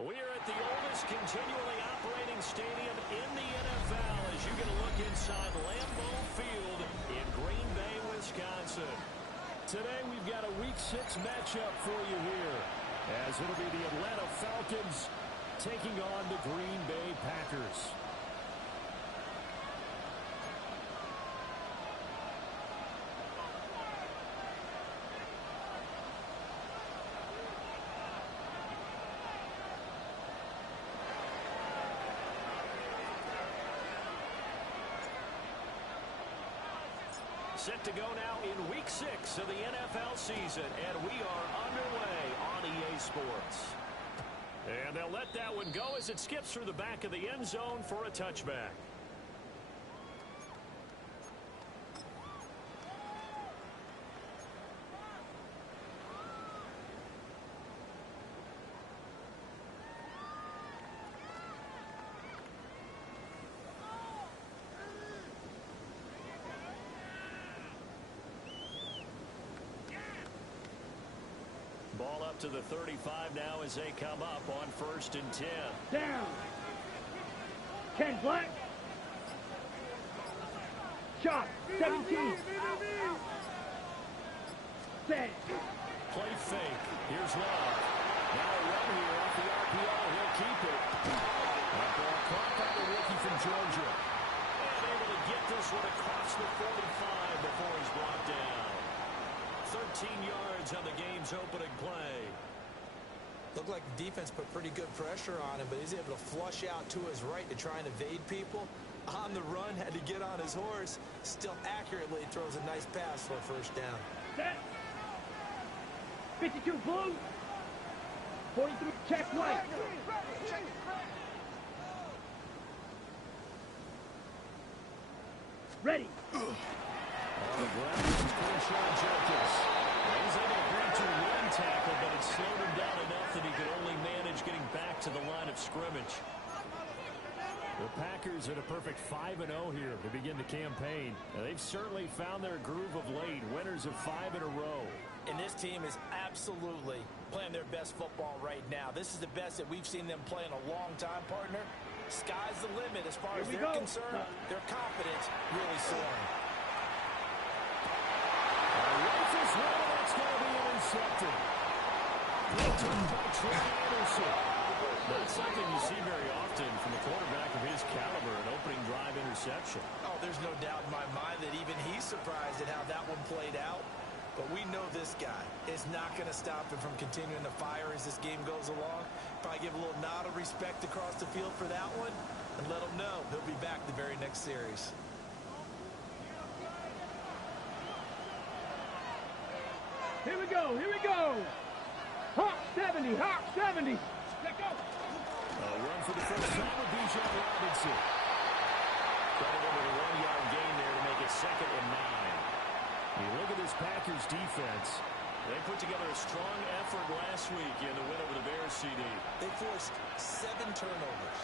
We are at the oldest continually operating stadium in the NFL as you get a look inside Lambeau Field in Green Bay, Wisconsin. Today we've got a Week 6 matchup for you here, as it'll be the Atlanta Falcons taking on the Green Bay Packers. Set to go now in Week 6 of the NFL season, and we are underway on EA Sports. And they'll let that one go as it skips through the back of the end zone for a touchback. Ball up to the 35 now as they come up on 1st and 10. Down. 10 black. Shot. 17. Set. Play fake. Here's Love. Now a run here off the RPO. He'll keep it. That ball caught by the rookie from Georgia. And able to get this one across the 45 before he's brought down. 13 yards on the game's opening play. Looked like the defense put pretty good pressure on him, but he's able to flush out to his right to try and evade people. On the run, had to get on his horse. Still accurately throws a nice pass for a first down. Set. 52 blue. 43 check white. Ready. On the ground, this is Quinshon Judkins. He's able to bring to one tackle, but it slowed him down enough that he could only manage getting back to the line of scrimmage. The Packers at a perfect 5-0 here to begin the campaign. Now, they've certainly found their groove of late, winners of 5 in a row. And this team is absolutely playing their best football right now. This is the best that we've seen them play in a long time, partner. Sky's the limit as far as they're concerned. Their confidence really soaring. Rifles one, that's going to be intercepted. Returned by Trey Anderson. Not something you see very often from a quarterback of his caliber, an opening drive interception. Oh, there's no doubt in my mind that even he's surprised at how that one played out. But we know this guy is not going to stop him from continuing to fire as this game goes along. Probably give a little nod of respect across the field for that one and let him know he'll be back the very next series. Here we go. Here we go. Hawk 70. Hawk 70. Let go. A run for the first time with Bijan Robinson. Credit over the 1-yard gain there to make it 2nd and 9. You look at this Packers defense. They put together a strong effort last week in the win over the Bears, CD. They forced 7 turnovers.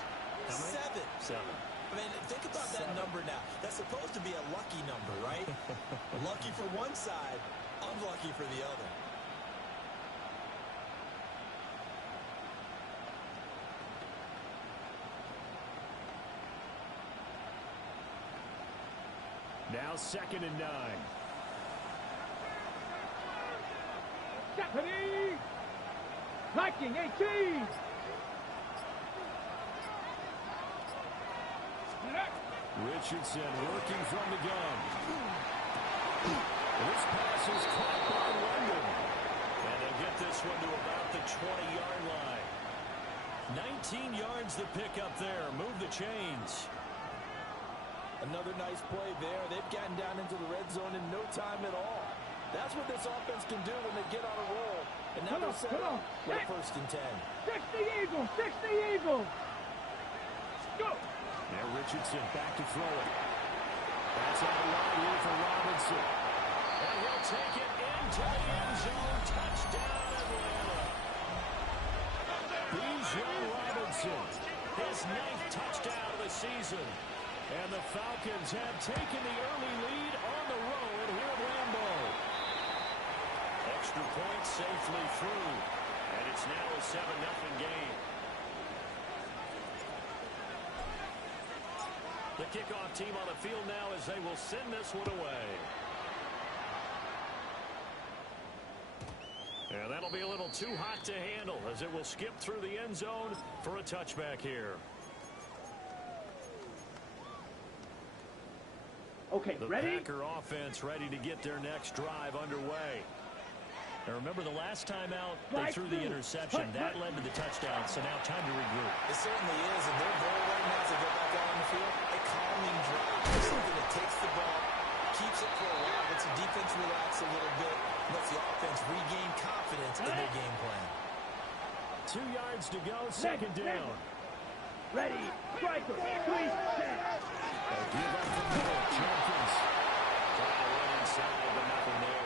How many? 7. I mean, think about that number now. That's supposed to be a lucky number, right? Lucky for one side, unlucky for the other. Now 2nd and 9. Stephanie! Viking 18! Richardson working from the gun. This pass is caught by London. And they'll get this one to about the 20-yard line. 19 yards to pick up there. Move the chains. Another nice play there. They've gotten down into the red zone in no time at all. That's what this offense can do when they get on a roll. And now they're set up with a 1st and 10. 60 Eagle! 60 Eagle! Go! Now Richardson back to throw it. That's out wide here for Robinson. And he'll take it into the end zone. Touchdown, Atlanta. Bijan Robinson, his 9th touchdown of the season. And the Falcons have taken the early lead on the road here at Lambeau. Extra point safely through. And it's now a 7-0 game. The kickoff team on the field now as they will send this one away. And that'll be a little too hot to handle as it will skip through the end zone for a touchback here. Okay, the ready? Packer offense ready to get their next drive underway. Now remember, the last time out, they threw the interception. That led to the touchdown, so now time to regroup. It certainly is, and their goal right now as they go back out on the field, a calming drive. Something that takes the ball, keeps it for a while, lets the defense relax a little bit, lets the offense regain confidence in their game plan. 2 yards to go, second down. Ready, striker, squeeze, set. Give up the middle, Jenkins. Trying to run inside, but nothing there.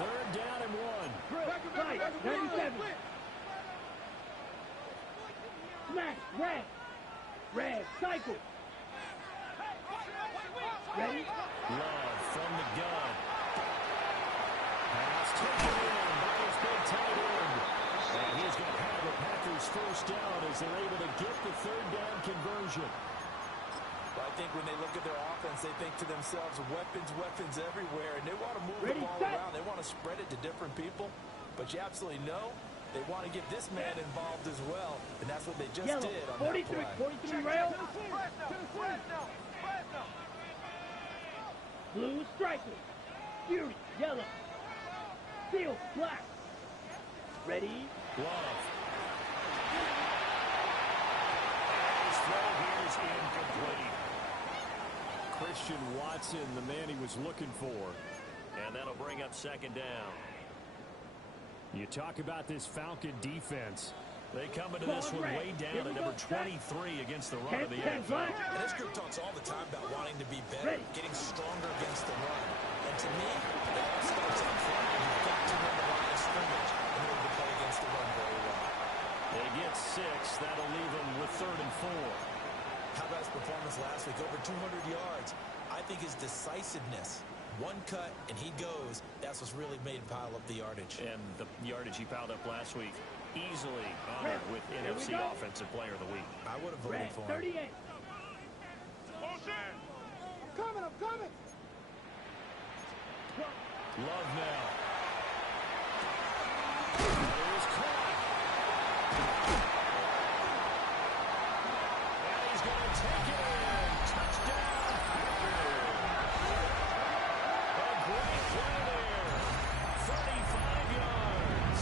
Third down and 1. Right, 97. Smash, red, cycle. Ready? Love from the gun. Pass taken in by his big tight end. And he's going to have the Packers first down as they're able to get the third down conversion. Well, I think when they look at their offense, they think to themselves, weapons everywhere, and they want to move the ball around. They want to spread it to different people, but you absolutely know they want to get this man involved as well, and that's what they just did on 43, that play. 43 rail. Blue striker. Fury, yellow. Steel, black. Ready? Love. His throw here is incomplete. Christian Watson, the man he was looking for. And that'll bring up second down. You talk about this Falcon defense. They come into this one way down at number 23 against the run of the NFL. And this group talks all the time about wanting to be better, getting stronger against the run. And to me, it all starts up front. You've got to run the line of scrimmage in order to play against the run very well. They get 6. That'll leave them with 3rd and 4. How about his performance last week? Over 200 yards. I think his decisiveness, one cut and he goes, that's what's really made him pile up the yardage. And the yardage he piled up last week, easily honored with NFC Offensive Player of the Week. I would have voted for him. 38. I'm coming. Love now. That is caught. And he's going to take it in. Touchdown. A great play there. 35 yards.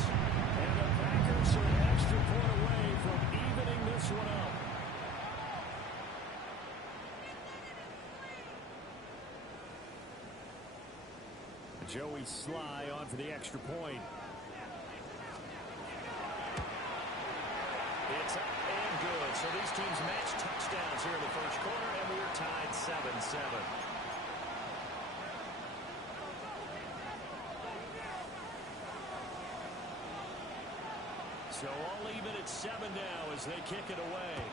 And the Packers are an extra point away from evening this one up. Joey Sly on for the extra point. It's up and good. So these teams match touchdowns here in the first quarter, and we're tied 7-7. So all even at 7 now as they kick it away.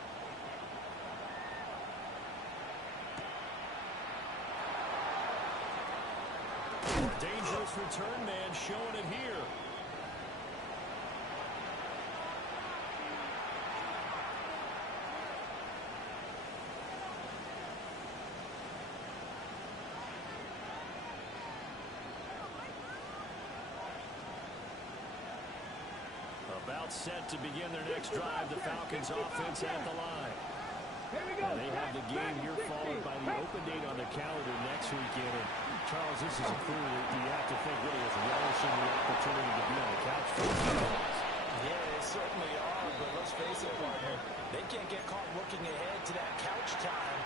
Dangerous return man showing it here. About set to begin their next drive, the Falcons offense at the line. And they have the game here followed by the open date on the calendar next weekend. And Charles, this is a crew that you have to think really is relishing the opportunity to be on the couch for a few minutes. Yeah, they certainly are, but let's face it, partner, they can't get caught looking ahead to that couch time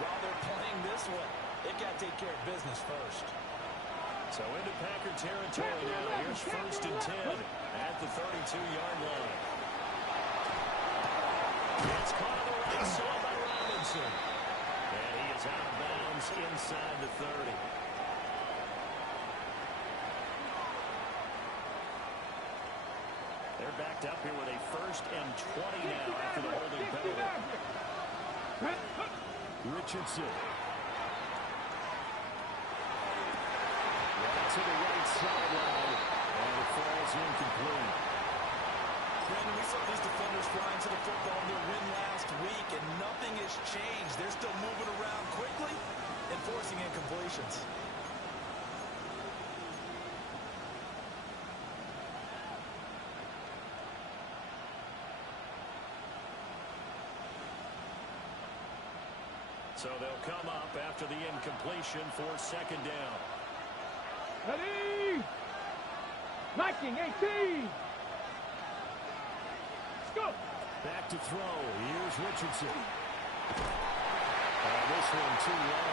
while they're playing this one. They've got to take care of business first. So into Packer territory now. Here's 1st and 10 at the 32-yard line. It's caught on the right side by Robinson. And he is out of bounds inside the 30. They're backed up here with a 1st and 20 now after the holding penalty. Richardson. Right to the right sideline. And it falls incomplete. Brandon, we saw these defenders flying to the football in their win last week, and nothing has changed. They're still moving around quickly and forcing incompletions. So they'll come up after the incompletion for second down. Ready? Liking 18. Let's go. Back to throw. Here's Richardson. This one too low.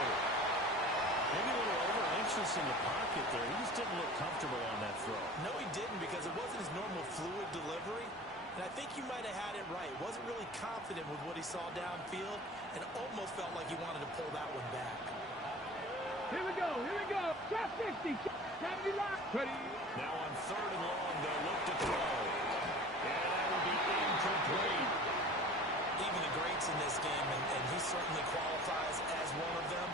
Maybe a little over-anxious in the pocket there. He just didn't look comfortable on that throw. No, he didn't, because it wasn't his normal fluid delivery. And I think you might have had it right. Wasn't really confident with what he saw downfield and almost felt like he wanted to pull that one back. Here we go. Here we go. Shot 60. 70 line. Ready. Now on third and long, they'll look to throw. And that will be incomplete. Even the greats in this game, and he certainly qualifies as one of them,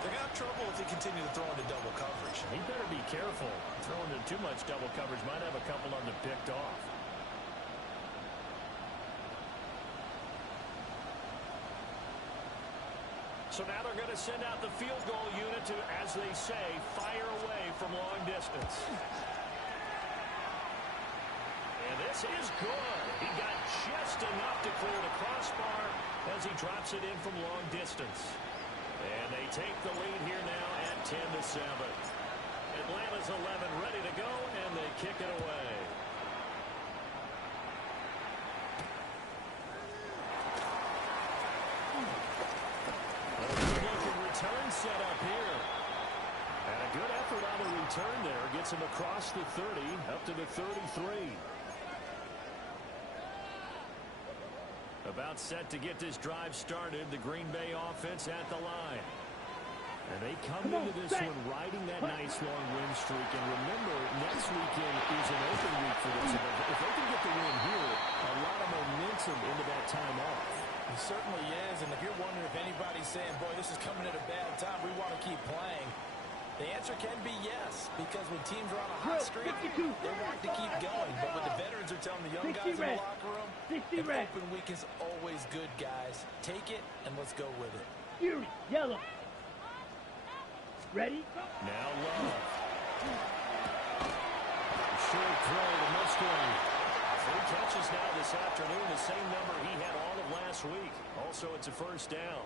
they're going to have trouble if they continue to throw into double coverage. He better be careful. Throwing into too much double coverage might have a couple of them picked off. So now they're going to send out the field goal unit to, as they say, fire away from long distance. And this is good. He got just enough to clear the crossbar as he drops it in from long distance. And they take the lead here now at 10-7. Atlanta's 11 ready to go, and they kick it away. Return set up here. And a good effort on the return there. Gets him across the 30, up to the 33. About set to get this drive started. The Green Bay offense at the line. And they come into this one riding that nice long win streak. And remember, next weekend is an open week for them. If they can get the win here, a lot of momentum into that time off. It certainly is, and if you're wondering if anybody's saying, boy, this is coming at a bad time, we want to keep playing, the answer can be yes, because when teams are on a hot streak, they want to keep going. But what the veterans are telling the young guys in the locker room, an open week is always good, guys. Take it, and let's go with it. Fury, yellow. Ready? Now Love. Short throw to Musgrave. 3 catches now this afternoon, the same number he had all of last week. Also, it's a first down.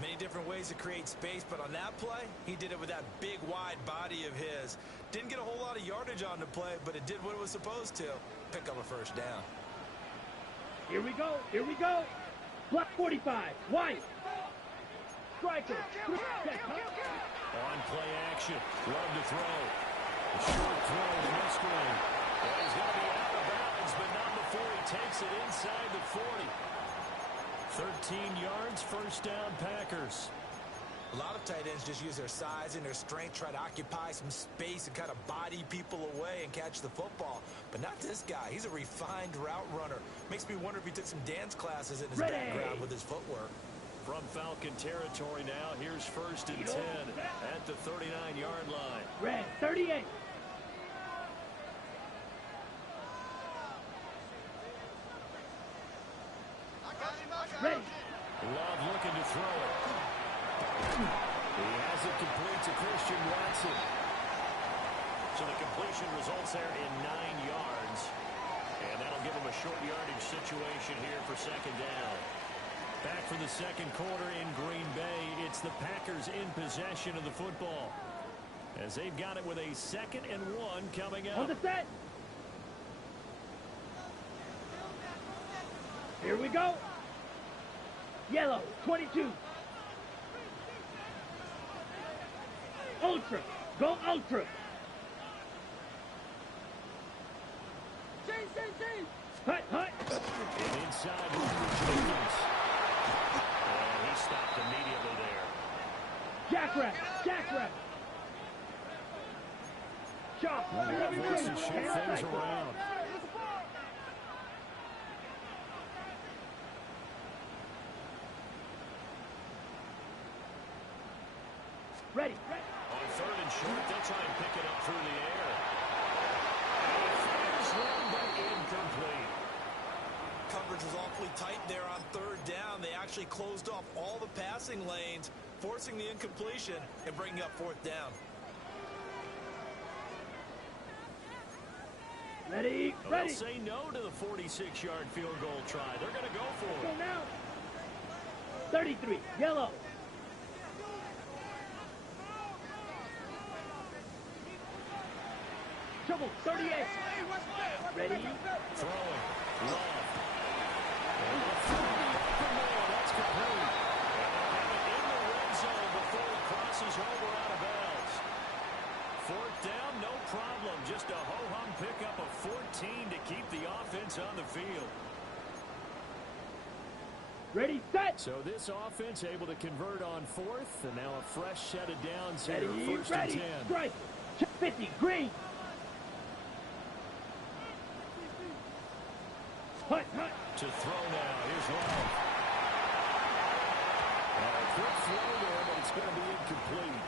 Many different ways to create space, but on that play, he did it with that big, wide body of his. Didn't get a whole lot of yardage on the play, but it did what it was supposed to. Pick up a first down. Here we go. Here we go. Block 45. White. Striker. On play action. Love to throw. A short throw to Musgrave. Well, he's going to be out of bounds, but not before he takes it inside the 40. 13 yards, first down, Packers. A lot of tight ends just use their size and their strength, try to occupy some space and kind of body people away and catch the football. But not this guy. He's a refined route runner. Makes me wonder if he took some dance classes in his background with his footwork. From Falcon territory now, here's first and 10 at the 39-yard line. Red, 38. Ready. Love looking to throw it. He has it complete to Christian Watson. So the completion results there in 9 yards. And that'll give him a short yardage situation here for second down. Back for the second quarter in Green Bay. It's the Packers in possession of the football, as they've got it with a 2nd and 1 coming up. On the set. Here we go. Yellow, 22. Ultra. Go Ultra. Hut, hut. And inside Jenkins. And he stopped immediately there. Jackrabbit. Jackrabbit. Chop. Looks to shift things around. Ready. On 3rd and short, they'll try and pick it up through the air. And he fires one, but incomplete. Coverage was awfully tight there on third down. They actually closed off all the passing lanes, forcing the incompletion and bringing up fourth down. Ready, Well, ready. they'll say no to the 46-yard field goal try. They're going to go for Go it. now. 33, yellow. Trouble, 38. Ready. Throwing. Love. That's complete. And they have it in the red zone before he crosses over out of bounds. Fourth down, no problem. Just a ho-hum pickup of 14 to keep the offense on the field. Ready, set. So this offense able to convert on fourth, and now a fresh set of downs here, Ready, first ready. and 10. Strike. 50, green. Hut, hut. To throw now, here's Love. A quick throw there, but it's going to be incomplete.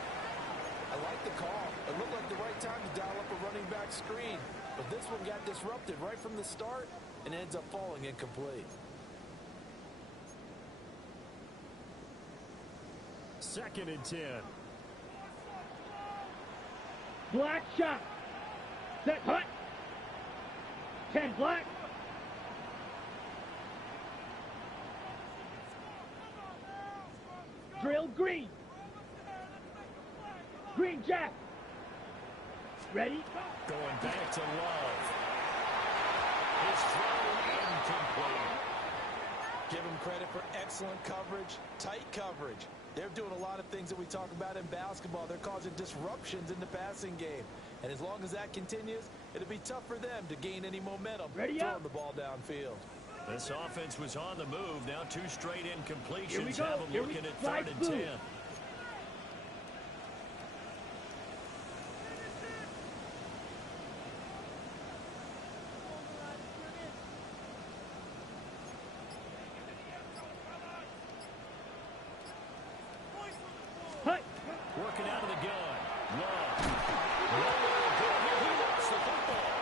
I like the call. It looked like the right time to dial up a running back screen. But this one got disrupted right from the start and ends up falling incomplete. Second and 10. Black shot. Set, hut. 10, black. Drill, green. Green jack. Ready? Going back to Love. His throw incomplete. Give him credit for excellent coverage, tight coverage. They're doing a lot of things that we talk about in basketball. They're causing disruptions in the passing game. And as long as that continues, it'll be tough for them to gain any momentum Ready throwing up. the ball downfield. This offense was on the move. Now two straight incompletions. Here we go. Have them Here we looking at slide third and blue. 10. Hut. Working out of the gun. Love. He lost the football.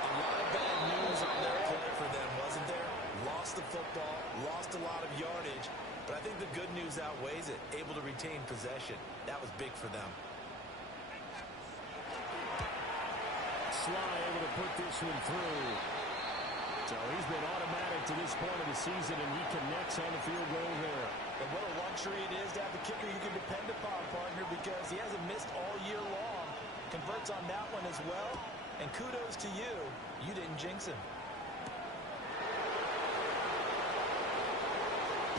A lot of bad news on that play for them, wasn't there? Lost the football, lost a lot of yardage, but I think the good news outweighs it. Able to retain possession. That was big for them. Sly able to put this one through. So he's been automatic to this point of the season, and he connects on the field goal there. And what a luxury it is to have a kicker you can depend upon, partner, because he hasn't missed all year long. Converts on that one as well. And kudos to you. You didn't jinx him.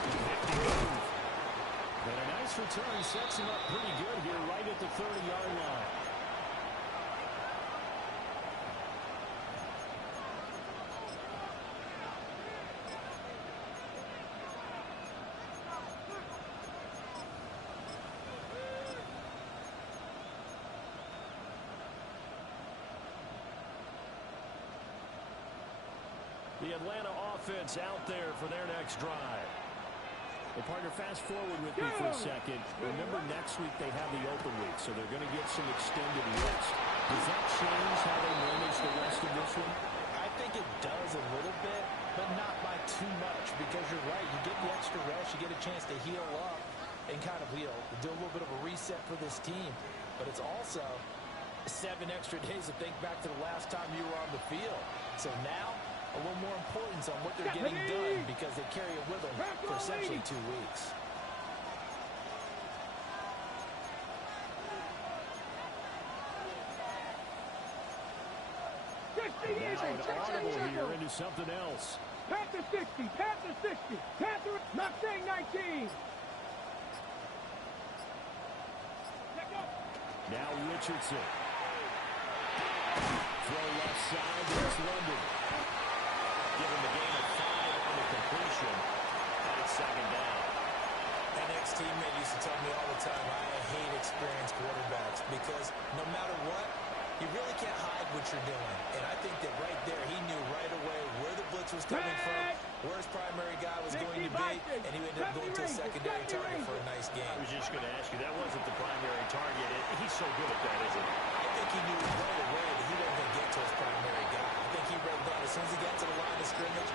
50 move. But a nice return sets him up pretty good here right at the 30-yard line. The Atlanta offense out there for their next drive. Well, partner, fast forward with me for a second. Remember, next week they have the open week, so they're going to get some extended rest. Does that change how they manage the rest of this one? I think it does a little bit, but not by too much, because you're right. You get the extra rest. You get a chance to heal up and kind of, do a little bit of a reset for this team. But it's also 7 extra days to think back to the last time you were on the field. So now, a little more importance on what they're getting done because they carry it with them for essentially 2 weeks. Now an audible here into something else. Panther 60, Panther 60, Panther, Mustang 19. Now Richardson. Throw left side, there's London. Give him a gain of 5 on the completion. And it's second down. An ex-teammate used to tell me all the time, I hate experienced quarterbacks because no matter what, you really can't hide what you're doing. And I think that right there, he knew right away where the blitz was coming from, where his primary guy was going to be, and he ended up going to a secondary target for a nice game. I was just going to ask you, that wasn't the primary target. He's so good at that, isn't he? I think he knew right away that he wasn't going to get to his primary guy. I think he read that as soon as he got to the line of scrimmage,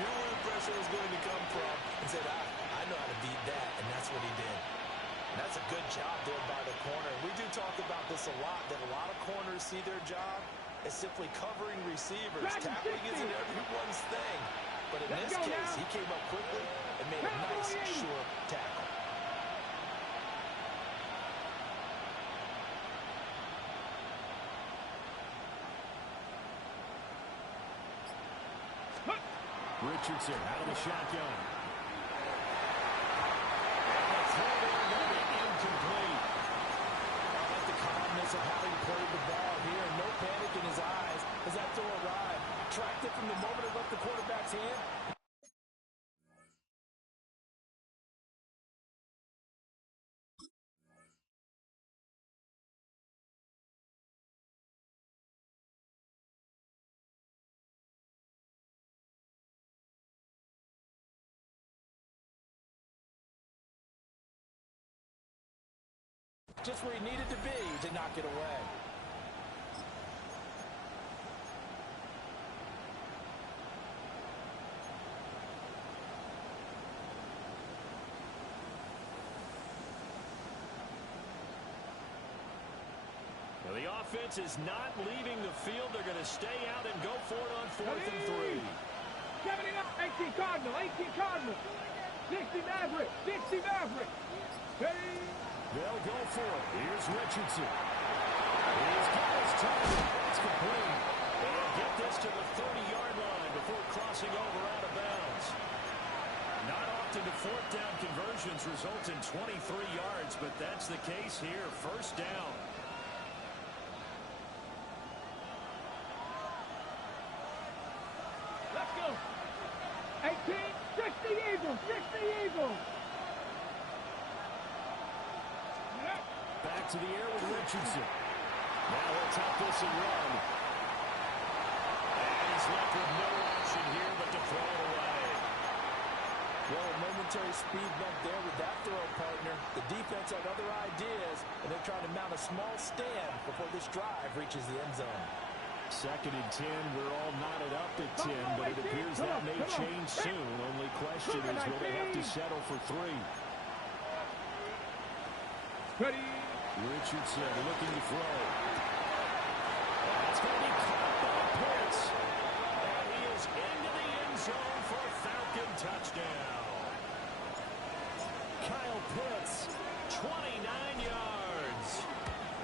knew where the pressure pressure was going to come from and said, I know how to beat that, and that's what he did. And that's a good job there by the corner. We do talk about this a lot, that a lot of corners see their job as simply covering receivers. Tackling isn't everyone's thing. But in this case, he came up quickly and made a nice, short tackle. Richardson out of the shotgun. And the throw there going to be incomplete. I like the calmness of how he played the ball here. No panic in his eyes as that throw arrived. Tracked it from the moment it left the quarterback's hand. Just where he needed to be to knock it away. Well, the offense is not leaving the field. They're going to stay out and go for it on 4th and 3. 18 Cardinal, 18 Cardinal. 60 Maverick, 60 Maverick. Ready? They'll go for it. Here's Richardson. He's got his target. It's complete. They'll get this to the 30-yard line before crossing over out of bounds. Not often do 4th down conversions result in 23 yards, but that's the case here. 1st down. Let's go. 18, 60 Eagles, 60 Eagles. Back to the air with Richardson. Now he'll tuck this and run. And he's left with no option here but to throw it away. Well, a momentary speed bump there with that throw, partner. The defense had other ideas, and they're trying to mount a small stand before this drive reaches the end zone. 2nd and 10. We're all knotted up at 10, but it appears that may change soon. Only question is, will they have to settle for 3? Ready? Richardson looking to throw. That's going to be caught by Pitts. And he is into the end zone for a Falcon touchdown. Kyle Pitts, 29 yards.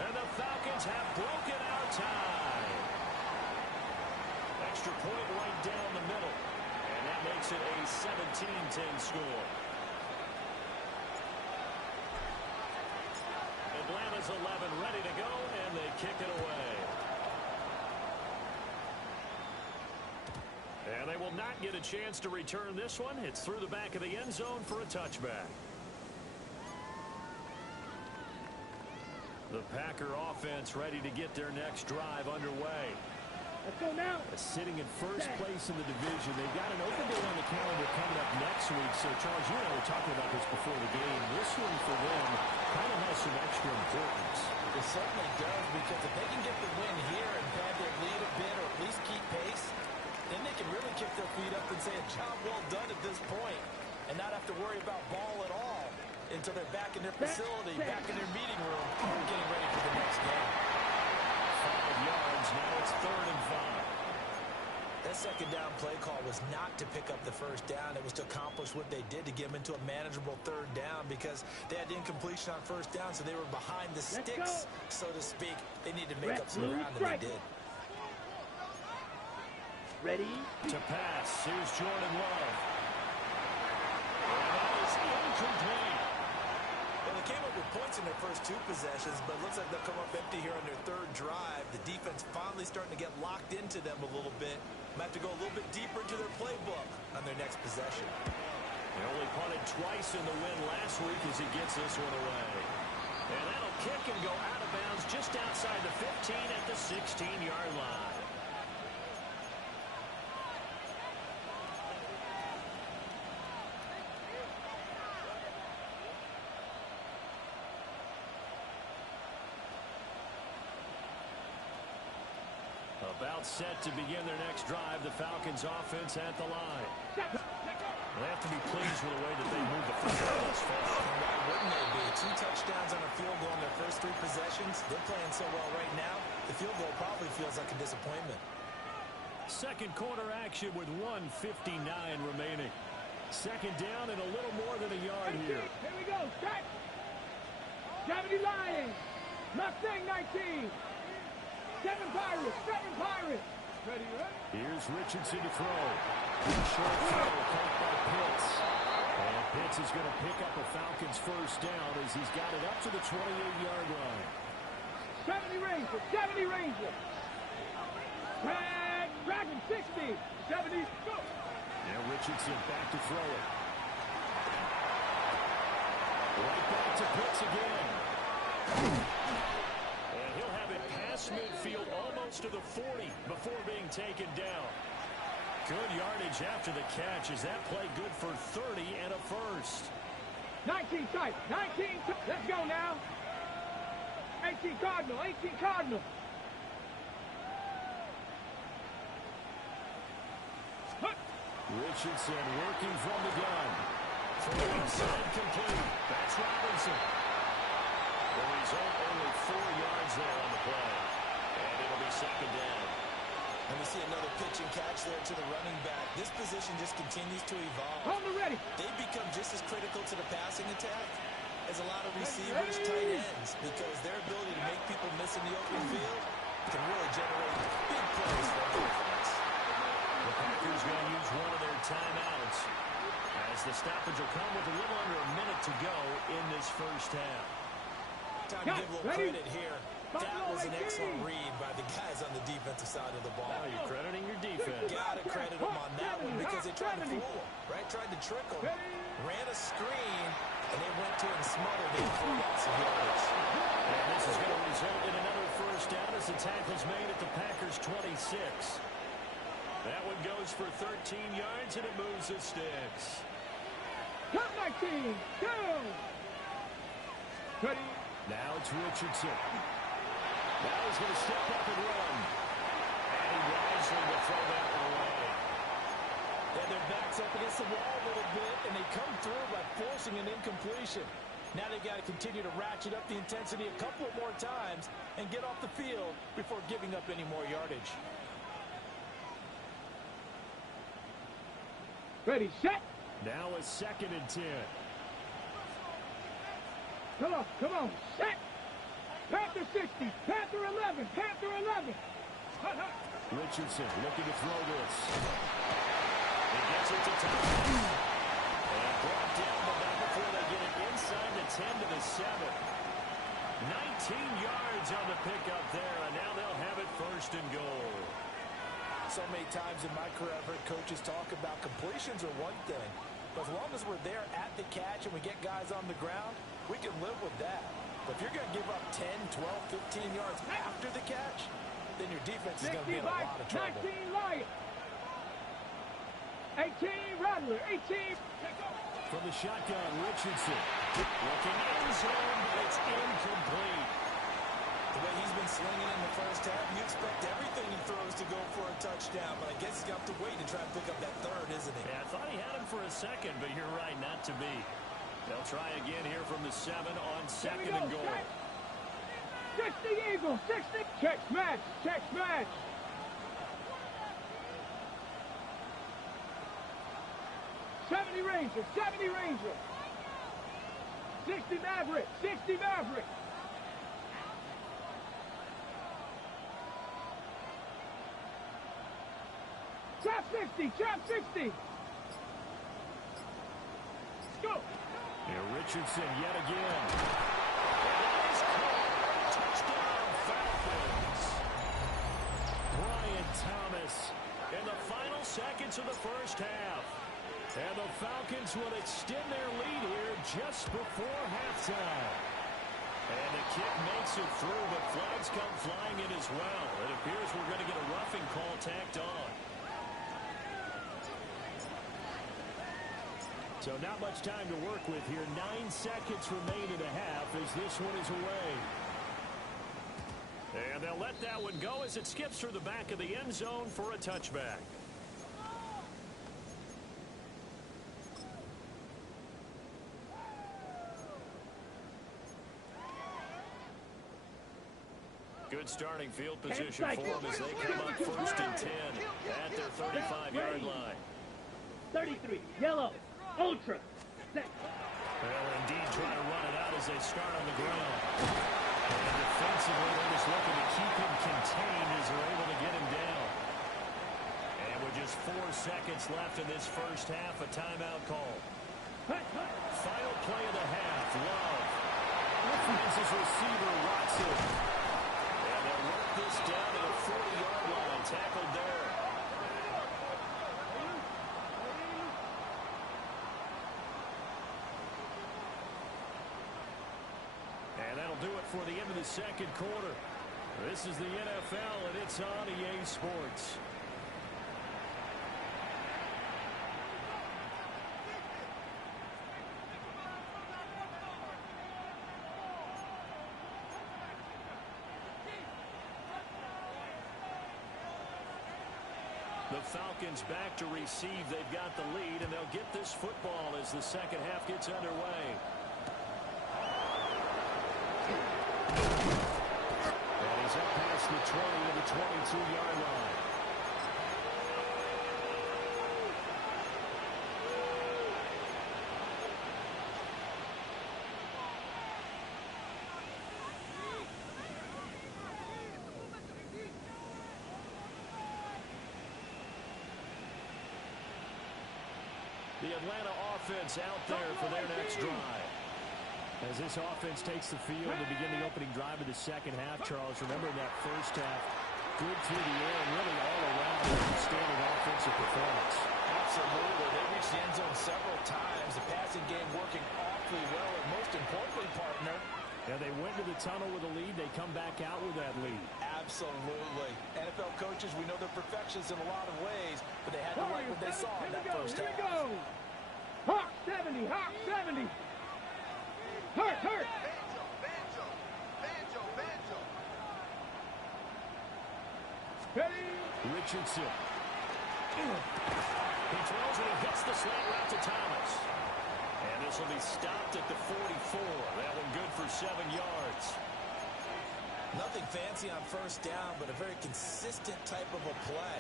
And the Falcons have broken our tie. Extra point right down the middle. And that makes it a 17-10 score. Atlanta's 11 ready to go, and they kick it away. And they will not get a chance to return this one. It's through the back of the end zone for a touchback. The Packer offense ready to get their next drive underway. Let's go now. Sitting in 1st place in the division. They've got an open day on the calendar coming up next week. So, Charles, you and I were talking about this before the game. This one for them kind of has some extra importance. It certainly does, because if they can get the win here and pad their lead a bit or at least keep pace, then they can really kick their feet up and say a job well done at this point and not have to worry about ball at all until they're back in their facility, back in their meeting room, getting ready for the next game. 5 yards. Now it's 3rd and 5. That 2nd down play call was not to pick up the 1st down. It was to accomplish what they did, to get them into a manageable 3rd down, because they had incompletion on 1st down, so they were behind the sticks, so to speak. They needed to make up some ground, and they did. Ready? To pass. Here's Jordan Love. And that is incomplete. Well, they came up with points in their first 2 possessions, but it looks like they'll come up empty here on their 3rd drive. The defense finally starting to get locked into them a little bit. Might have to go a little bit deeper into their playbook on their next possession. They only punted twice in the win last week as he gets this one away. And that'll kick and go out of bounds just outside the 15 at the 16-yard line. About set to begin their next drive. The Falcons offense at the line. They have to be pleased with the way that they moved the football thus far. And why wouldn't they be? 2 touchdowns on a field goal in their first 3 possessions. They're playing so well right now, the field goal probably feels like a disappointment. Second quarter action with 1:59 remaining. Second down and a little more than a yard here. Here we go. Set. 70 Lions. Mustang 19. 7 Pirates. 7 Pirates. Ready, ready. Here's Richardson to throw. Short throw caught by Pitts. And Pitts is going to pick up a Falcons first down as he's got it up to the 28-yard line. 70 Rangers. 70 Rangers. Dragon 60. 70. Go. Now Richardson back to throw it. Right back to Pitts again. And he'll have it past midfield almost to the 40 before being taken down. Good yardage after the catch. Is that play good for 30 and a first? 19 tight. 19. Let's go now. 18 Cardinal. 18 Cardinal. Richardson working from the gun. From the inside complete. That's Robinson. The result, only 4 yards there on the play. And it'll be second down. And we see another pitch and catch there to the running back. This position just continues to evolve. Hold it ready. They've become just as critical to the passing attack as a lot of receivers, tight ends, because their ability to make people miss in the open field can really generate big plays for the offense. The Packers going to use one of their timeouts as the stoppage will come with a little under a minute to go in this first half. Time to give a little credit here. That was an excellent read by the guys on the defensive side of the ball. Now you're crediting your defense. Gotta credit them on that one because they tried to fool them, right? Tried to trick them. Ran a screen, and they went to it and smothered it for lots of yards. And this is going to result in another first down as the tackle's made at the Packers' 26. That one goes for 13 yards, and it moves the sticks. Top 19. Go. Ready. Now it's Richardson. Now he's going to step up and run. And he wisely will throw that one away. And their backs up against the wall a little bit, and they come through by forcing an incompletion. Now they've got to continue to ratchet up the intensity a couple more times and get off the field before giving up any more yardage. Ready, set. Now a 2nd and 10. Come on, set. Panther 60, Panther 11, Panther 11. Richardson looking to throw this. He gets it to top. And brought down the back before they get it inside the 10 to the 7. 19 yards on the pickup there, and now they'll have it first and goal. So many times in my career I've heard coaches talk about completions are one thing, but as long as we're there at the catch and we get guys on the ground, we can live with that. But if you're going to give up 10, 12, 15 yards after the catch, then your defense is going to be in a lot of trouble. 19 Lion. 18 Rattler. 18. From the shotgun, Richardson. Looking in zone, but it's incomplete. The way he's been slinging in the first half, you expect everything he throws to go for a touchdown, but I guess he's got to wait to try and pick up that third, isn't he? Yeah, I thought he had him for a second, but you're right, not to be. They'll try again here from the 7 on 2nd and goal. 60 Eagles, 60. Check smash, check smash. '70 Rangers, 70 Rangers. 60 Maverick, 60 Maverick. Trap 60, trap 60. Go. Here Richardson yet again. Nice call. Touchdown Falcons. Brian Thomas in the final seconds of the first half. And the Falcons will extend their lead here just before halftime. And the kick makes it through, but flags come flying in as well. It appears we're going to get a roughing call tacked on. So not much time to work with here. 9 seconds remain in the half as this one is away. And they'll let that one go as it skips through the back of the end zone for a touchback. Good starting field position for them as they come up 1st and 10 at their 35-yard line. 33, yellow, ultra, set. Well, indeed, trying to run it out as they start on the ground. And defensively, they're just looking to keep him contained as they're able to get him down. And with just 4 seconds left in this first half, a timeout call. Final play of the half, Love. Finds his receiver, Watson. And they'll work this down to the 40-yard line, tackled there. And that'll do it for the end of the second quarter. This is the NFL, and it's on EA Sports. The Falcons back to receive. They've got the lead, and they'll get this football as the second half gets underway. And he's up past the 20 to the 22-yard line. The Atlanta offense out there for their next drive. As this offense takes the field to begin the opening drive of the second half, Charles, remember in that first half, good through the air and really all around outstanding offensive performance. Absolutely. They reached the end zone several times. The passing game working awfully well, and most importantly, partner, yeah, they went to the tunnel with a lead. They come back out with that lead. Absolutely. NFL coaches, we know they're perfectionists in a lot of ways, but they had to like what they saw in that first half. Here we go. Hawk 70, Hawk 70. Hurt, hurt. Banjo. Ready? Richardson. He throws and he hits the slant route to Thomas. And this will be stopped at the 44. That one good for 7 yards. Nothing fancy on first down, but a very consistent type of a play.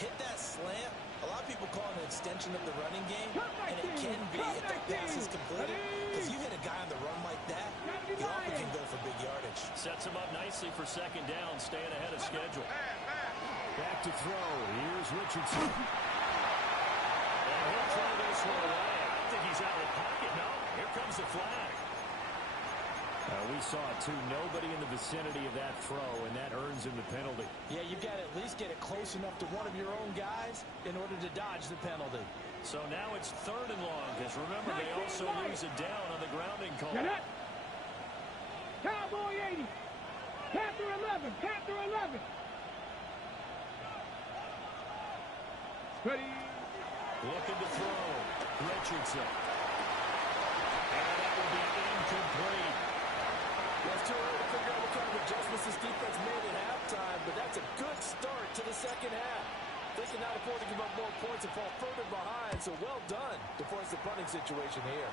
Hit that slant. A lot of people call it an extension of the running game, and it can be if that pass is completed. Because you hit a guy on the run like that, he often can go for big yardage. Sets him up nicely for second down, staying ahead of schedule. Back to throw. Here's Richardson. And he'll throw this one away. I think he's out of the pocket. No, here comes the flag. We saw it, too. Nobody in the vicinity of that throw, and that earns him the penalty. Yeah, you've got to at least get it close enough to one of your own guys in order to dodge the penalty. So now it's 3rd and long, because remember, they also lose it down on the grounding call. Get it. Cowboy 80. Panther 11. Panther 11. Ready. Looking to throw. Richardson. And that will be incomplete. Well, it's too early to figure out what kind of adjustments this defense made at halftime, but that's a good start to the second half. They can not afford to give up more points and fall further behind, so well done to force the punting situation here.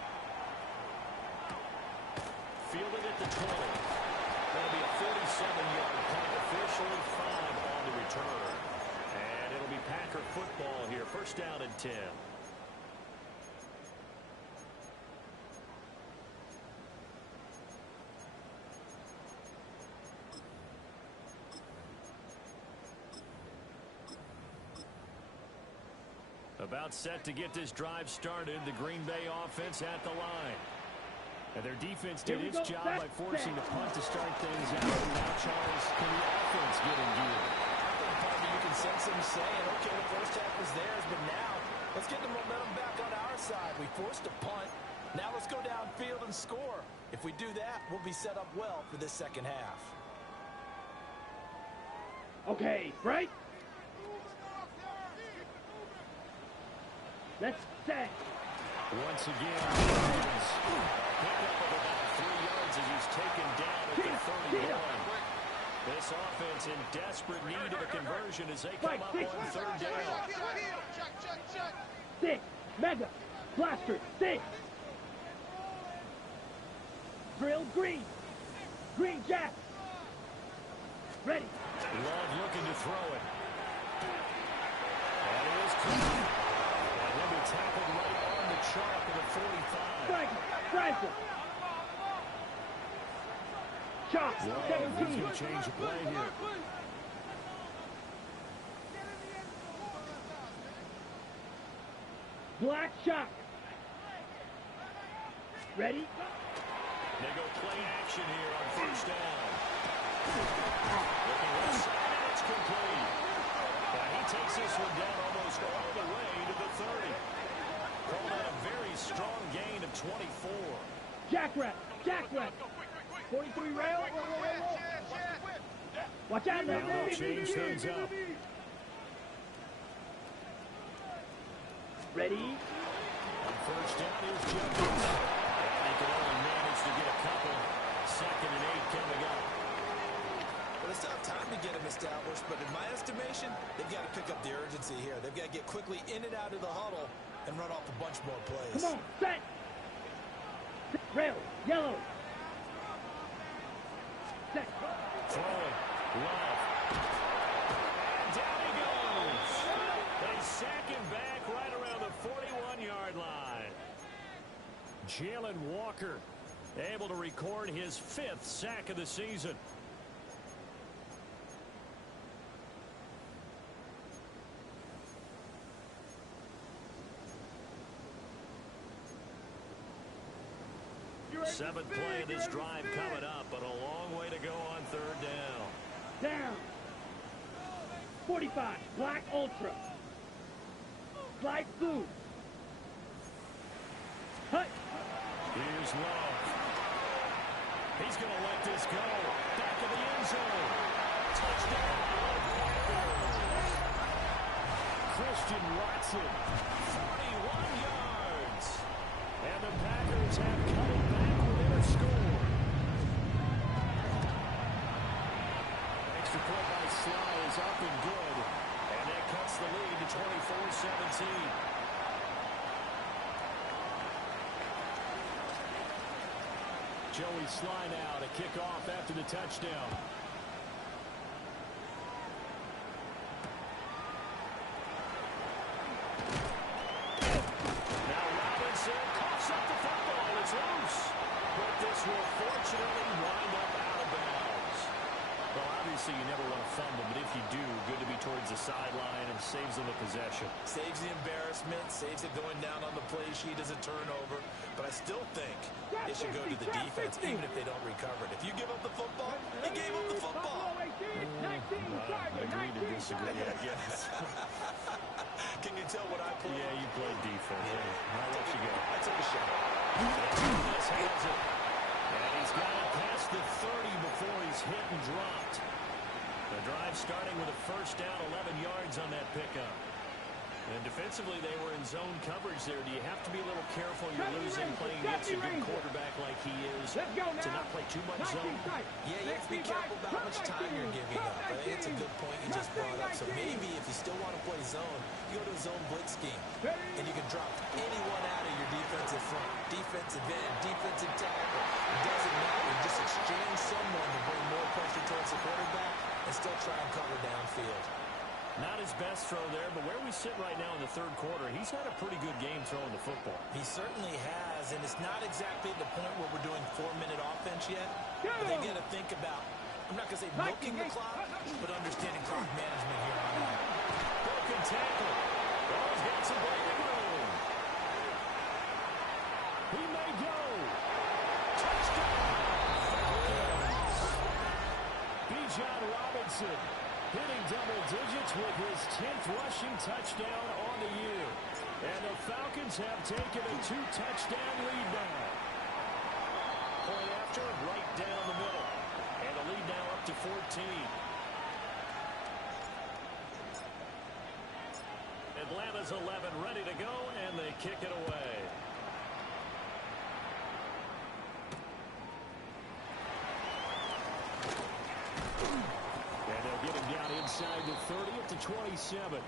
Fielded at the 20. That'll be a 47-yard punt, officially 5 on the return. And it'll be Packer football here, 1st down and 10. About set to get this drive started. The Green Bay offense at the line. And their defense did its job by forcing the punt to start things out. Now, Charles, can the offense get in gear? You can sense them saying, okay, the first half was theirs, but now let's get the momentum back on our side. We forced a punt. Now let's go downfield and score. If we do that, we'll be set up well for this second half. Okay, break. Let's set. Once again, Hopkins picked up of about 3 yards as he's taken down at the 31. This offense in desperate need of a conversion as they come up on 3rd down. 6, mega, blaster, 6. Drill green, green jack. Ready. Love looking to throw it. And it is caught. And he'll be tackled right on the chalk of the 45. Franklin. Chalk, Whoa, 17. he's going to change the play here. Black chalk. Ready. They go play action here on first down. Looking left side, and it's complete. He takes this one down almost all the way to the 30. Calling out a very strong gain of 24. Jackrabbit. 43 rail. Watch out, Now man. they'll change things up. Ready. On first down, here's Jenkins. And they can only manage to get a couple. 2nd and 8 coming up. Well, it's not time to get him established, but in my estimation, they've got to pick up the urgency here. They've got to get quickly in and out of the huddle and run off a bunch more plays. Come on, set. Rail, yellow. Set. Throwing. Love. And down he goes. They sack him back right around the 41-yard line. Jalen Walker able to record his 5th sack of the season. Seventh play of this drive coming up, but a long way to go on 3rd down. Down. 45, black ultra. Light blue. Hut. Here's Love. He's going to let this go. Back of the end zone. Touchdown. Christian Watson. 41 yards. And the Packers have cut it back within a score. Extra point by Sly is up and good. And that cuts the lead to 24-17. Joey Sly now to kick off after the touchdown. Now Robinson coughs up the football. It's loose. But this will fortunately wind up out of bounds. Well, obviously you never want to fumble, but if you do, good to be towards the sideline and saves them a possession. Saves the embarrassment, saves it going down on the play sheet as a turnover. But I still think it should go to the defense, even if they don't recover it. If you give up the football, you gave up the football. Agree to disagree, I guess. Can you tell what I played? Yeah, you played defense. Yeah. I'll let you go. I took a shot. This has it. And he's got it past the 30 before he's hit and dropped. The drive starting with a first down, 11 yards on that pickup. And defensively, they were in zone coverage there. Do you have to be a little careful? You're losing playing against a good quarterback like he is to not play too much zone. Yeah, you have to be careful about how much time you're giving up. I think it's a good point you just brought up. So maybe if you still want to play zone, you go to a zone blitz scheme. And you can drop anyone out of your defensive front. Defensive end, defensive tackle. It doesn't matter. You just exchange someone to bring more pressure towards the quarterback and still try and cover downfield. Not his best throw there, but where we sit right now in the 3rd quarter, he's had a pretty good game throwing the football. He certainly has, and it's not exactly the point where we're doing 4-minute offense yet. But they got to think about, I'm not going to say milking the clock, but understanding clock management here on out. Broken tackle. Oh, he's got some breathing room. He may go. Touchdown. Bijan Robinson hitting double digits with his 10th rushing touchdown on the year. And the Falcons have taken a 2-touchdown lead now. Point after, right down the middle. And the lead now up to 14. Atlanta's 11 ready to go, and they kick it away. And they'll get him down inside the 30 up to 27.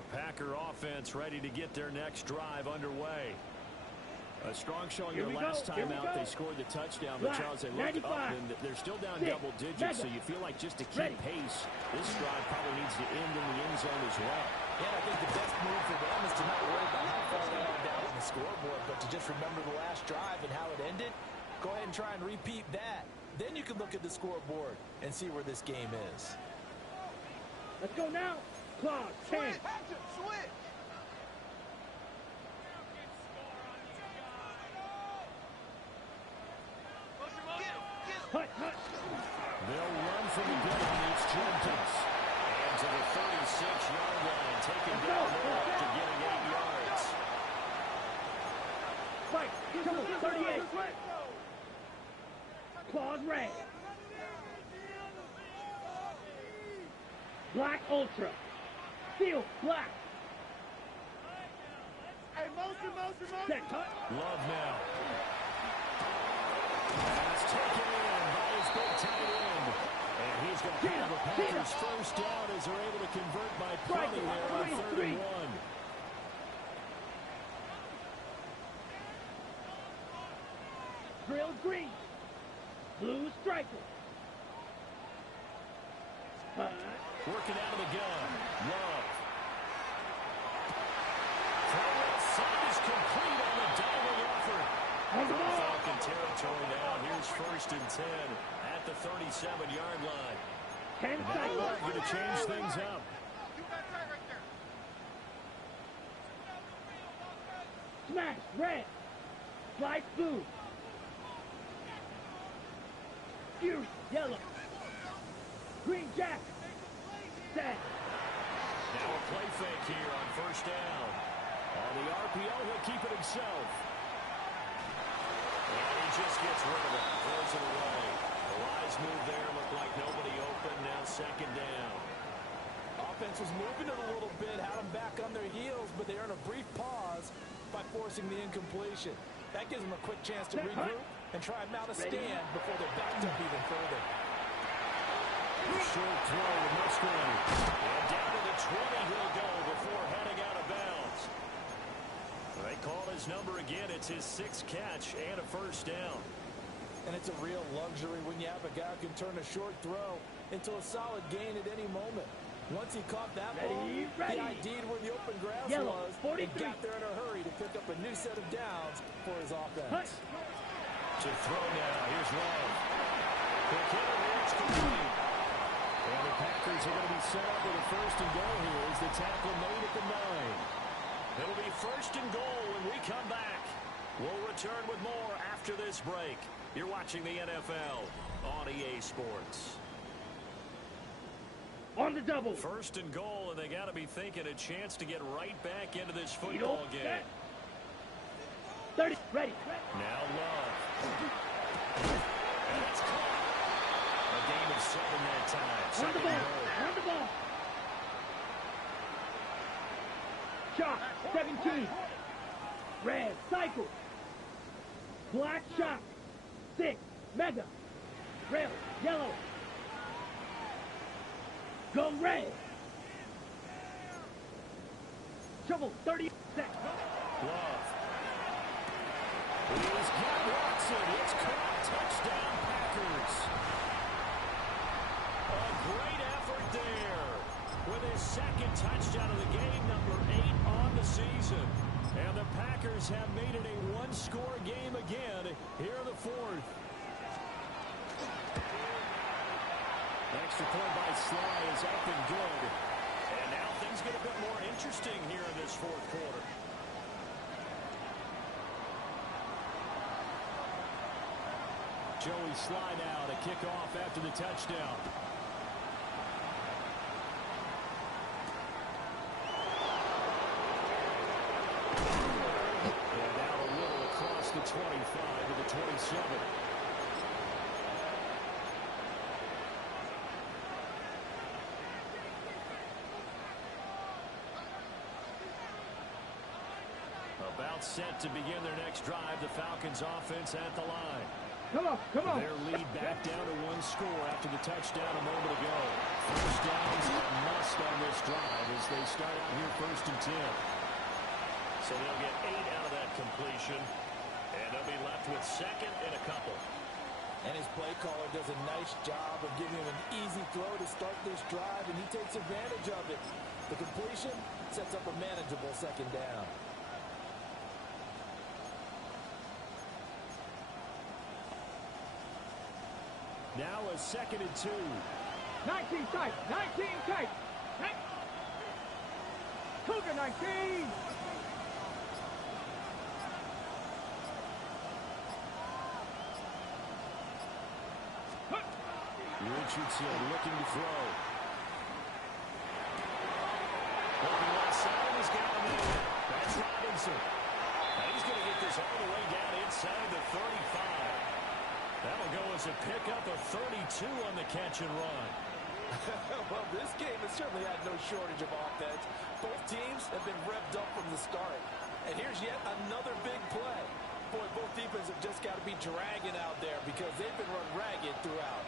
The Packer offense ready to get their next drive underway. A strong showing their last time out. They scored the touchdown. But Charles, they looked up, and they're still down double digits, so you feel like just to keep pace, this drive probably needs to end in the end zone as well. Yeah, I think the best move for them is to not worry about how far they are down on the scoreboard, but to just remember the last drive and how it ended. Go ahead and try and repeat that. Then you can look at the scoreboard and see where this game is. Let's go now. Clock, 10. Switch! Hut, hut. They'll run for the gun. It's Jenkins. And to the 36-yard line, taken down there after getting 8 yards. Fight. Come on, 38. Claws red. Black Ultra. Steel black. Hey, motion. Set, hut. Love now. Pass taken in by his big tight end. And he's going to have a Packers first down as they're able to convert by plenty there on 3rd and 1. Drill green. Blue striker. Working out of the gun. Love. Throw outside is complete on the diving effort. Falcon territory now. Here's 1st and 10 at the 37-yard line. 10 seconds. Going to change things up. Smash red. Slice blue. Fury yellow. Green jack. Set. Now a play fake here on 1st down. On the RPO, he'll keep it himself. And he just gets rid of it. Throws it away. The wise move there. Looked like nobody open. Now 2nd down. Offense was moving it a little bit, had them back on their heels, but they earned a brief pause by forcing the incompletion. That gives them a quick chance to regroup and try and mount a stand before they're backed up even further. Short throw to Musgrave. And down to the 20 he'll go before heading out of bounds. They call his number again. It's his 6th catch and a 1st down. And it's a real luxury when you have a guy who can turn a short throw into a solid gain at any moment. Once he caught that ball, he ID'd where the open grass was 43. and got there in a hurry to pick up a new set of downs for his offense. To throw now. Here's Love. Quick hitter. It's complete. And the Packers are going to be set up with a 1st and goal here as the tackle made at the 9. It'll be 1st and goal when we come back. We'll return with more after this break. You're watching the NFL on EA Sports. On the double. 1st and goal, and they got to be thinking a chance to get right back into this football game. 30, ready. Now Love. And it's caught. A game of 7 that time. On the ball. On the ball. Shot. 17. Red. Cycle. Black shot. 6. Mega. Red. Yellow. Go red. Shovel. 30 seconds. Love. He's got Watson. It's caught. Touchdown, Packers. A great effort there. With his 2nd touchdown of the game, number 8 on the season. And the Packers have made it a 1-score game again here in the 4th. Extra point by Sly is up and good. And now things get a bit more interesting here in this 4th quarter. Joey Sly now to kick off after the touchdown. And now a little across the 25 to the 27. About set to begin their next drive. The Falcons offense at the line. Come on. Their lead back down to one score after the touchdown a moment ago. First downs a must on this drive as they start out here 1st and 10. So they'll get 8 out of that completion, and they'll be left with 2nd and a couple. And his play caller does a nice job of giving him an easy throw to start this drive, and he takes advantage of it. The completion sets up a manageable 2nd down. Now a 2nd and 2. 19 tight. 19 tight. Cougar 19. Richardson looking to throw. Looking left side, he's got him in. That's Robinson. And he's going to get this all the way down inside the 35. That'll go as a pickup of 32 on the catch and run. Well, this game has certainly had no shortage of offense. Both teams have been revved up from the start. And here's yet another big play. Boy, both defenses have just got to be dragging out there because they've been run ragged throughout.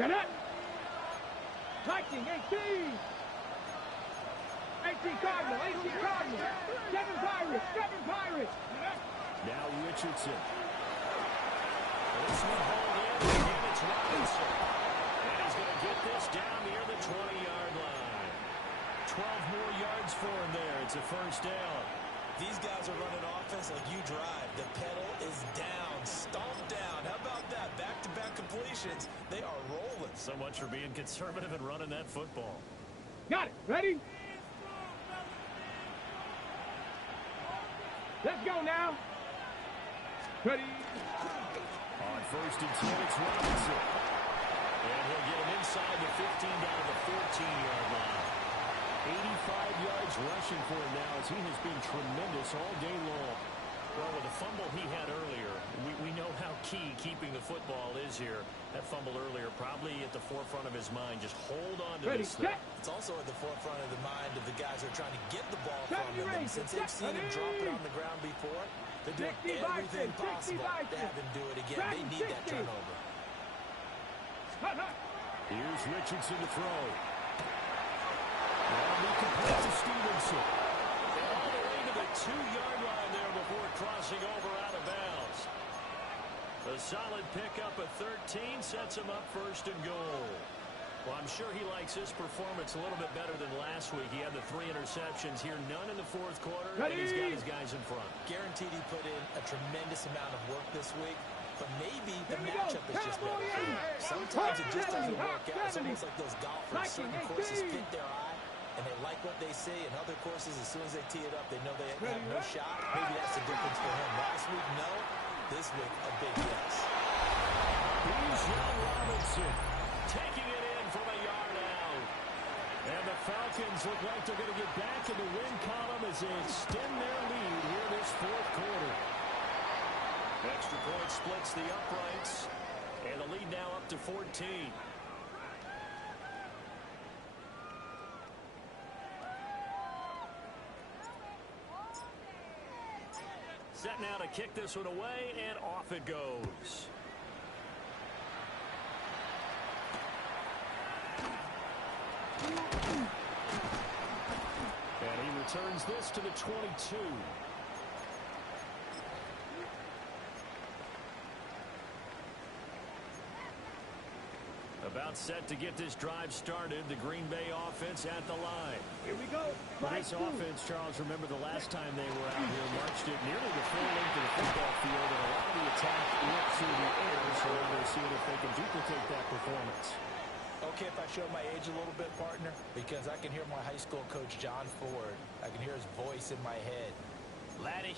Get it. Viking 18. 18 Cardinal. 18 Cardinal. 7 Pirates. 7 Pirates. Now Richardson. This one hauled in, and it's Robinson. And he's going to get this down near the 20-yard line. 12 more yards for him there. It's a 1st down. These guys are running offense like you drive. The pedal is down, stomped down. How about that? Back-to-back completions. They are rolling. So much for being conservative and running that football. Got it. Ready? Let's go now. Ready? On 1st and 10, it's Robinson. And he'll get him inside the 15 down to the 14-yard line. 85 yards rushing for him now as he has been tremendous all day long. Well, with the fumble he had earlier, we know how key keeping the football is here. That fumble earlier probably at the forefront of his mind. Just hold on to this thing. It's also at the forefront of the mind of the guys who are trying to get the ball from him. And since they've seen him drop it on the ground before, they're doing everything possible to have him do it again. They need that turnover. Here's Richardson to throw. And he completes to Stevenson. And all the way to the 2-yard line there before crossing over out of bounds. A solid pickup of 13 sets him up 1st and goal. Well, I'm sure he likes his performance a little bit better than last week. He had the 3 interceptions here, none in the 4th quarter, and he's got his guys in front. Guaranteed he put in a tremendous amount of work this week, but maybe the matchup is just better for him. Sometimes it just doesn't work out. It's almost like those golfers. Certain courses fit their eye, and they like what they see. In other courses, as soon as they tee it up, they know they have no shot. Maybe that's the difference for him. Last week, no. This week, a big yes. Here's Young Robinson taking it in from a yard out. And the Falcons look like they're going to get back in the win column as they extend their lead here this 4th quarter. Extra point splits the uprights, and the lead now up to 14. Set now to kick this one away, and off it goes. And he returns this to the 22. About set to get this drive started. The Green Bay offense at the line. Here we go. For this offense, Charles, remember the last time they were out here, marched it nearly the full length of the football field, and a lot of the attack went through the air, so now they're seeing if they can duplicate that performance. Okay, if I show my age a little bit, partner, because I can hear my high school coach, John Ford. I can hear his voice in my head. Laddie,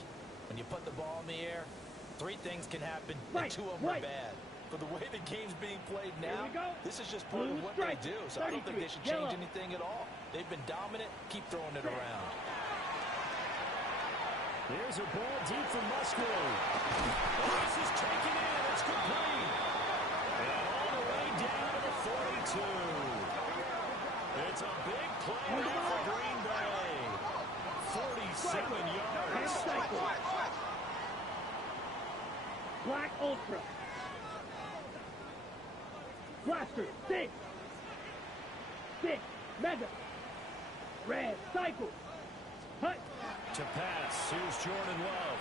when you put the ball in the air, 3 things can happen, and 2 of them are bad. But the way the game's being played now, this is just part of what they do. So I don't think they should change anything at all. They've been dominant. Keep throwing it around. There's a ball deep for Musgrave. This is taken in. It's complete. And all the way down to the 42. It's a big play there for Green Bay. 47 yards. Black Ultra. Blaster, 6. 6, Mega. Red, Cycle. Hut. To pass, here's Jordan Love.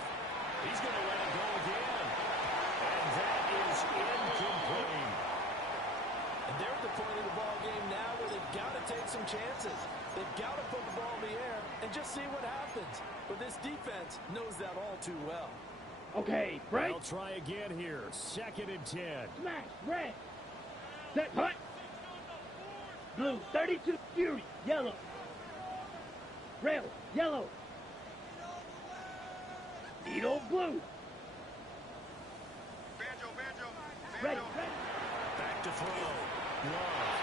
He's going to let it go again. And that is incomplete. And they're at the point of the ball game now where they've got to take some chances. They've got to put the ball in the air and just see what happens. But this defense knows that all too well. Okay, break. They'll try again here. 2nd and 10. Smash, red. Set, hut. Blue, 32, Fury, yellow. Rail, yellow. Needle, blue. Ready, ready. Back to throw. Love.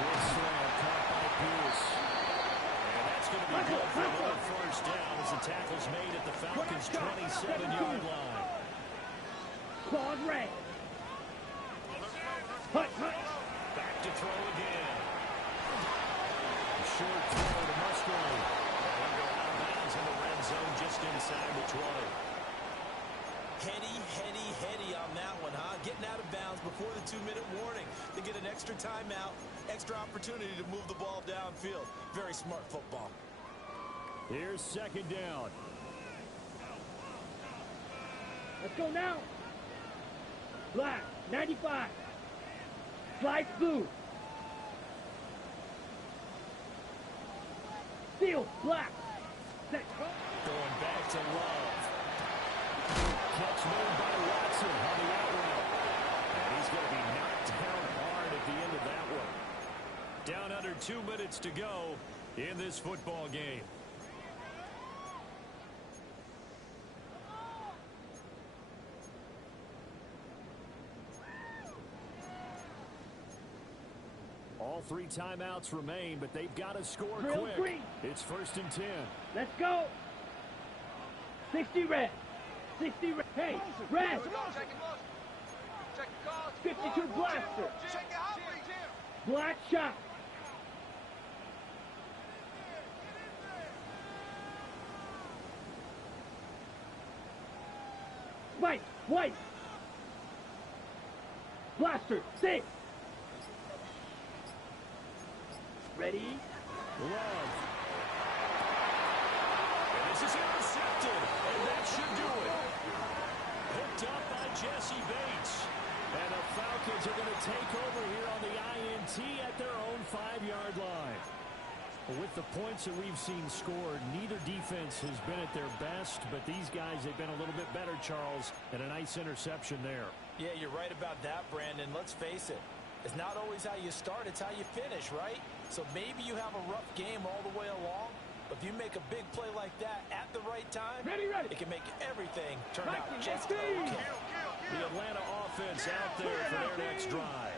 Good slam caught by Pierce. And that's going to be good for another first down as the tackle's made at the Falcons' 27-yard line. Claude Ray. Hut, hut. Back to throw again. A short throw to Musgrave. And go out of bounds in the red zone just inside the 20. Heady on that one, huh? Getting out of bounds before the 2-minute warning. They get an extra timeout, extra opportunity to move the ball downfield. Very smart football. Here's 2nd down. Let's go now. Black, 95. Slice blue. Field, black. Set, go. Going back to Love. Catch made by Watson on the out route. And he's going to be knocked down hard at the end of that one. Down under 2 minutes to go in this football game. All 3 timeouts remain, but they've got to score Real quick. green. It's 1st and 10. Let's go. 60 red. 60 red. Hey, red. 52 blaster. Black shot. White, white. Blaster, 6. Ready? Love. And this is intercepted, and that should do it. Picked up by Jesse Bates. And the Falcons are going to take over here on the INT at their own 5-yard line. With the points that we've seen scored, neither defense has been at their best, but these guys, they've been a little bit better, Charles, and a nice interception there. Yeah, you're right about that, Brandon. Let's face it. It's not always how you start, it's how you finish, right? So maybe you have a rough game all the way along, but if you make a big play like that at the right time, it can make everything turn out just okay. The Atlanta offense out there for their next drive.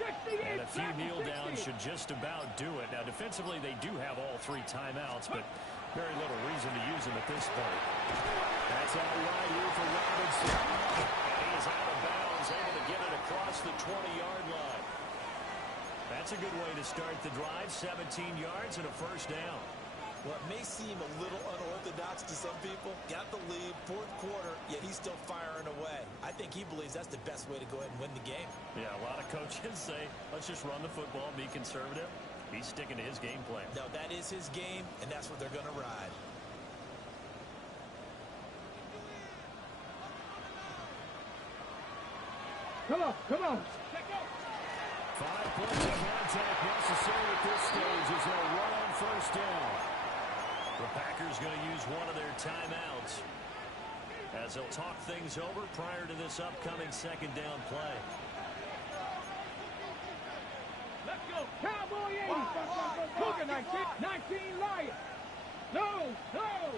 And a few kneel downs should just about do it. Now, defensively, they do have all 3 timeouts, but very little reason to use them at this point. That's out wide here for Robinson. And he is out of bounds, able to get it across the 20-yard line. That's a good way to start the drive. 17 yards and a first down. Well, it may seem a little unorthodox to some people. Got the lead, 4th quarter, yet he's still firing away. I think he believes that's the best way to go ahead and win the game. Yeah, a lot of coaches say, let's just run the football, be conservative. He's sticking to his game plan. No, that is his game, and that's what they're going to ride. Come on, come on. 5 points of contact necessary at this stage as they'll run on first down. The Packers going to use one of their timeouts as they'll talk things over prior to this upcoming 2nd down play. Let's go. Cowboy 80. Cougar 19. 19 Lion. No, no.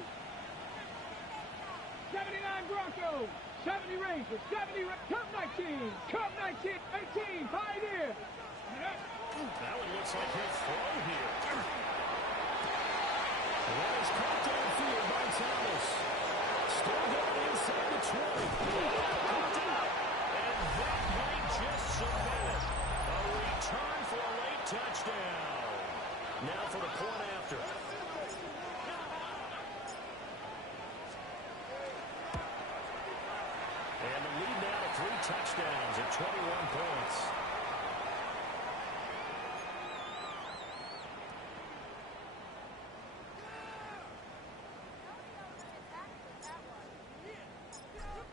79 Broncos. 70 Rangers. 70 Cup 19. Cup 19. 18 Pioneer. That one looks like he'll throw here. That is caught downfield by Thomas. Still going inside the 20. And that might just submit it. A return for a late touchdown. Now for the point after. touchdowns at 21 points.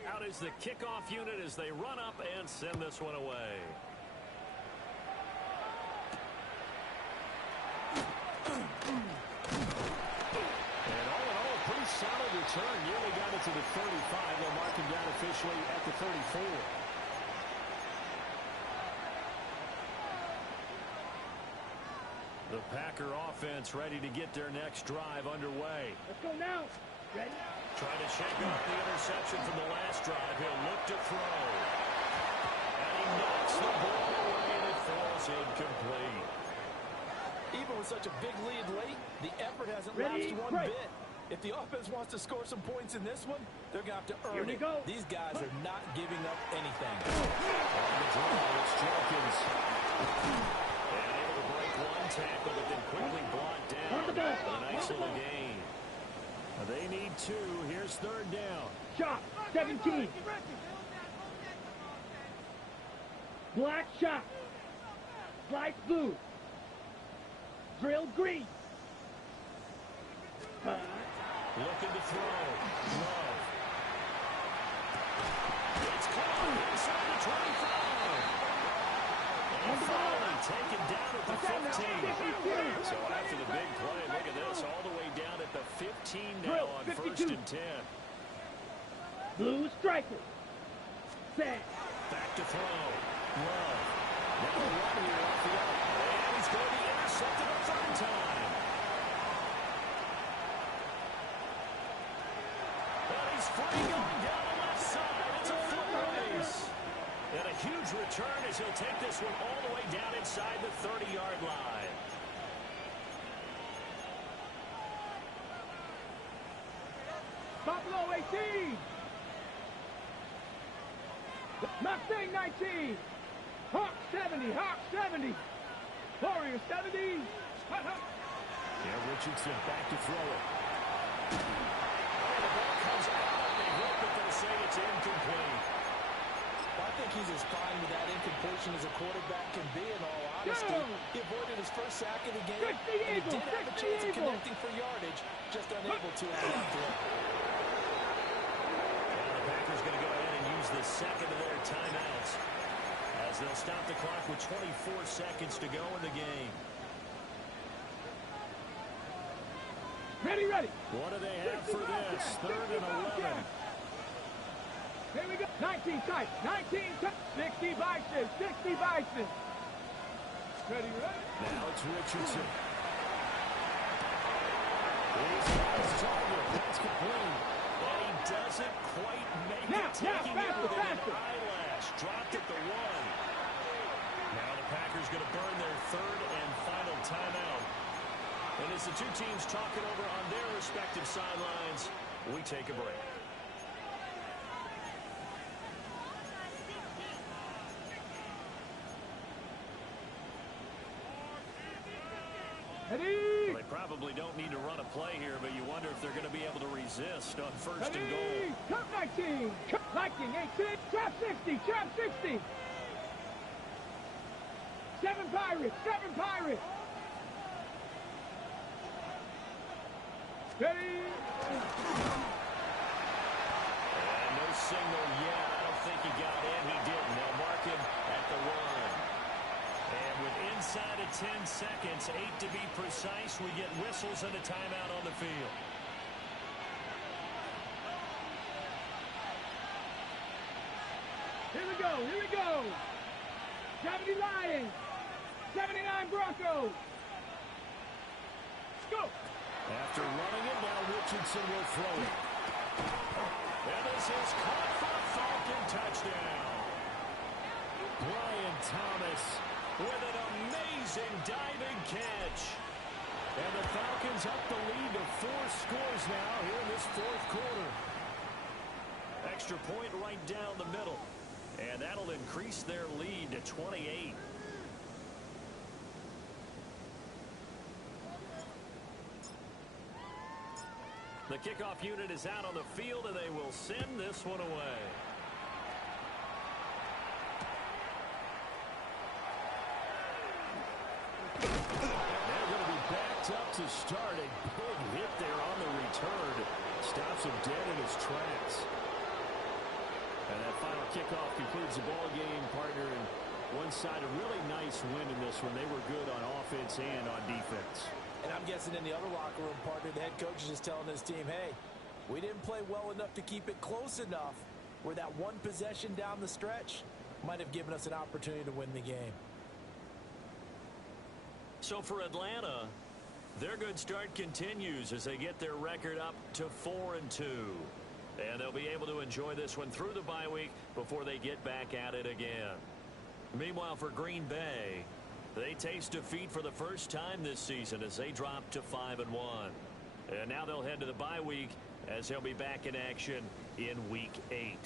Out is the kickoff unit as they run up and send this one away. Solid return, nearly got it to the 35. They'll mark him down officially at the 34. The Packer offense ready to get their next drive underway. Let's go now. Ready? Trying to shake off the interception from the last drive. He'll look to throw. And he knocks the ball away and it falls incomplete. Even with such a big lead late, the effort hasn't Ready, lapsed one break. bit. If the offense wants to score some points in this one, they're going to have to earn Here we it. go. These guys are not giving up anything. On the draw, it's Jenkins. And able to break one tackle, but then quickly blocked down. On the ball. A nice little gain. They need two. Here's third down. Shot. 17. Black shot. Light blue. Drill green. Looking to throw. Love. It's caught inside the 25. And finally taken down at the 15. So after the big play, look at this, all the way down at the 15 now on 1st and 10. Blue striker. Set. Back to throw. Love. Now running here off the up. And he's going to be intercepted a third time. He's free going down the left side. It's a foot race. And a huge return as he'll take this one all the way down inside the 30-yard line. Buffalo 18. Mustang 19. Hawk 70. Hawk 70. Warrior 70. Yeah, Richardson back to throw it. And the ball comes out. They hope that they'll say it's incomplete. Well, I think he's as fine with that incompletion as a quarterback can be, in all honesty. He avoided his first sack of the game, and he did have a chance of connecting for yardage, just unable to on that throw. And the Packers going to go ahead and use the second of their timeouts as they'll stop the clock with 24 seconds to go in the game. Ready, ready. What do they have for this? 3rd and 11. Here we go. 19 tight. 19 tight. 60 Bison. 60 Bison. Ready, ready. Now it's Richardson. He's got his target. That's complete. And he doesn't quite make it. Taking it with an eyelash. Dropped at the 1. Now the Packers going to burn their 3rd and final timeout. And as the two teams talk it over on their respective sidelines, we take a break. Ready. Well, they probably don't need to run a play here, but you wonder if they're going to be able to resist on 1st and goal. Cup 19. Cup Viking 18. Trap 60. Trap 60. 7 Pirates. 7 Pirates. Ready. And no signal yet. I don't think he got in. He didn't. They'll mark him at the 1. And with inside of 10 seconds, 8 to be precise, we get whistles and a timeout on the field. Here we go. Here we go. 70 Lions. 79 Broncos. Go. After running it, now Richardson will throw it. And this is caught for a Falcon touchdown. Brian Thomas with an amazing diving catch. And the Falcons up the lead to 4 scores now here in this 4th quarter. Extra point right down the middle. And that'll increase their lead to 28. The kickoff unit is out on the field, and they will send this one away. start. A big hit there on the return. Stops him dead in his tracks. And that final kickoff concludes the ball game, partner. And one side, a really nice win in this one. They were good on offense and on defense. And I'm guessing in the other locker room, partner, the head coach is just telling his team, hey, we didn't play well enough to keep it close enough where that one possession down the stretch might have given us an opportunity to win the game. So for Atlanta, their good start continues as they get their record up to 4-2. And they'll be able to enjoy this one through the bye week before they get back at it again. Meanwhile, for Green Bay, they taste defeat for the first time this season as they drop to 5-1. And now they'll head to the bye week as they'll be back in action in Week 8.